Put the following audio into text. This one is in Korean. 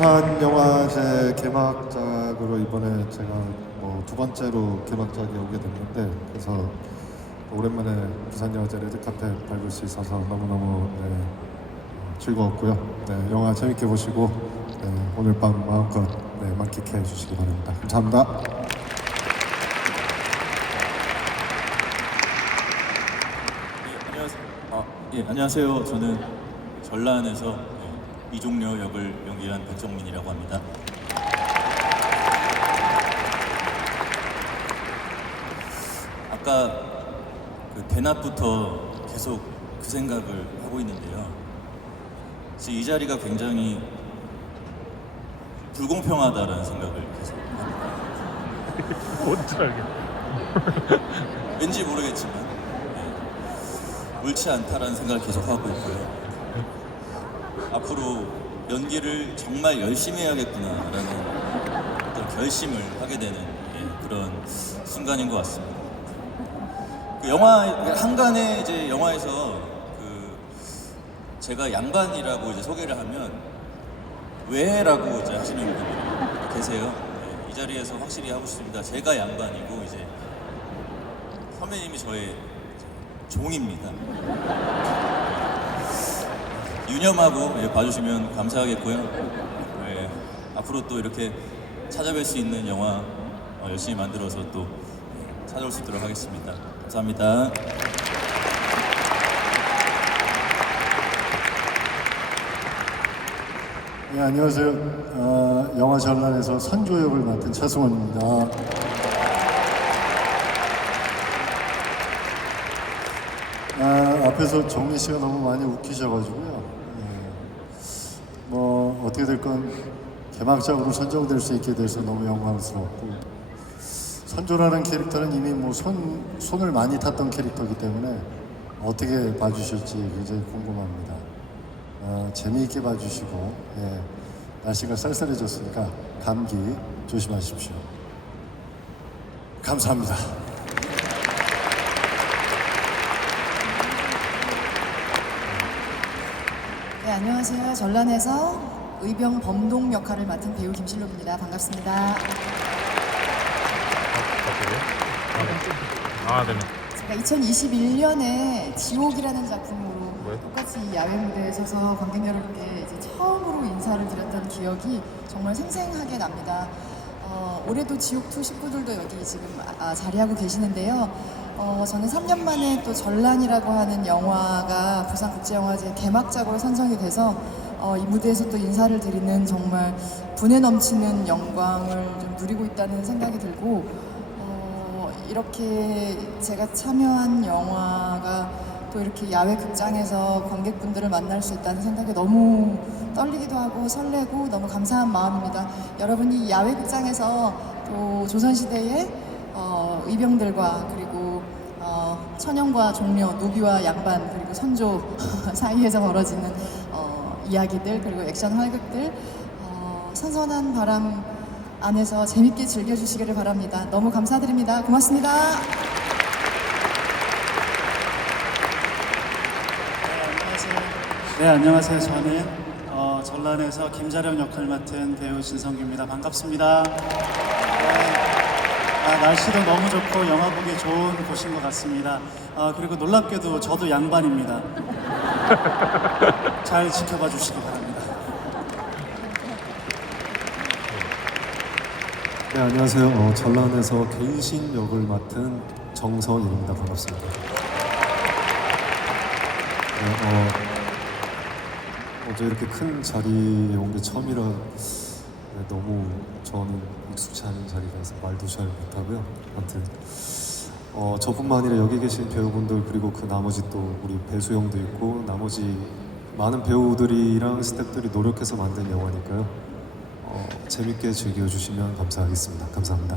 부산 영화제 개막작으로 이번에 제가 두 번째로 개막작에 오게 됐는데, 그래서 오랜만에 부산 영화제 레드카펫 밟을 수 있어서 너무너무 즐거웠고요. 영화 재밌게 보시고 오늘 밤 마음껏 만끽해 주시기 바랍니다. 감사합니다. 안녕하세요. 저는 전란에서 이종려 역을 연기한 백정민이라고 합니다. 아까 그 대낮부터 계속 그 생각을 하고 있는데요. 지금 이 자리가 굉장히 불공평하다라는 생각을 계속 합니다. 뭔지 알겠네. 왠지 모르겠지만 옳지 않다라는 생각을 계속 하고 있고요. 앞으로 연기를 정말 열심히 해야겠구나라는 어떤 결심을 하게 되는 그런 순간인 것 같습니다. 그 영화 한간에 이제 영화에서 제가 양반이라고 이제 소개를 하면 왜라고 이제 하시는 분들이 계세요. 이 자리에서 확실히 하고 싶습니다. 제가 양반이고 이제 선배님이 저의 종입니다. 유념하고 봐주시면 감사하겠고요. 앞으로 또 이렇게 찾아뵐 수 있는 영화 열심히 만들어서 또 찾아올 수 있도록 하겠습니다. 감사합니다. 네, 안녕하세요. 영화 전란에서 선조 역을 맡은 차승원입니다. 앞에서 정민 씨가 너무 많이 웃기셔가지고요. 어떻게 될 건 개막작으로 선정될 수 있게 돼서 너무 영광스럽고, 선조라는 캐릭터는 이미 손을 많이 탔던 캐릭터이기 때문에 어떻게 봐주실지 굉장히 궁금합니다. 재미있게 봐주시고, 날씨가 쌀쌀해졌으니까 감기 조심하십시오. 감사합니다. 네, 안녕하세요. 전란에서 의병 범동 역할을 맡은 배우 김실록입니다. 반갑습니다. 네네. 제가 2021년에 지옥이라는 작품으로 똑같이 야외 무대에 서서 관객 여러분께 이제 처음으로 인사를 드렸던 기억이 정말 생생하게 납니다. 올해도 지옥2 식구들도 여기 지금 자리하고 계시는데요. 저는 3년 만에 또 전란이라고 하는 영화가 부산국제영화제 개막작으로 선정이 돼서 이 무대에서 또 인사를 드리는 정말 분에 넘치는 영광을 좀 누리고 있다는 생각이 들고, 이렇게 제가 참여한 영화가 또 이렇게 야외 극장에서 관객분들을 만날 수 있다는 생각에 너무 떨리기도 하고 설레고 너무 감사한 마음입니다. 여러분이 야외 극장에서 또 조선시대의 의병들과 그리고 천연과 종려, 노비와 양반, 그리고 선조 사이에서 벌어지는 이야기들, 그리고 액션 활극들 선선한 바람 안에서 재밌게 즐겨주시기를 바랍니다. 너무 감사드립니다. 고맙습니다. 네, 안녕하세요. 저는 전란에서 김자령 역할 맡은 배우 진성규입니다. 반갑습니다. 날씨도 너무 좋고 영화 보기 좋은 곳인 것 같습니다. 그리고 놀랍게도 저도 양반입니다. 잘 지켜봐 주시기 바랍니다. 네, 안녕하세요. 전란에서 개인신 역을 맡은 정서인입니다. 반갑습니다. 어제 이렇게 큰 자리에 온 게 처음이라 너무 저는 익숙치 않은 자리라서 말도 잘 못하고요. 아무튼 저뿐만 아니라 여기 계신 배우분들, 그리고 그 나머지 또 우리 배수영도 있고 나머지 많은 배우들이랑 스태프들이 노력해서 만든 영화니까요. 재밌게 즐겨주시면 감사하겠습니다. 감사합니다.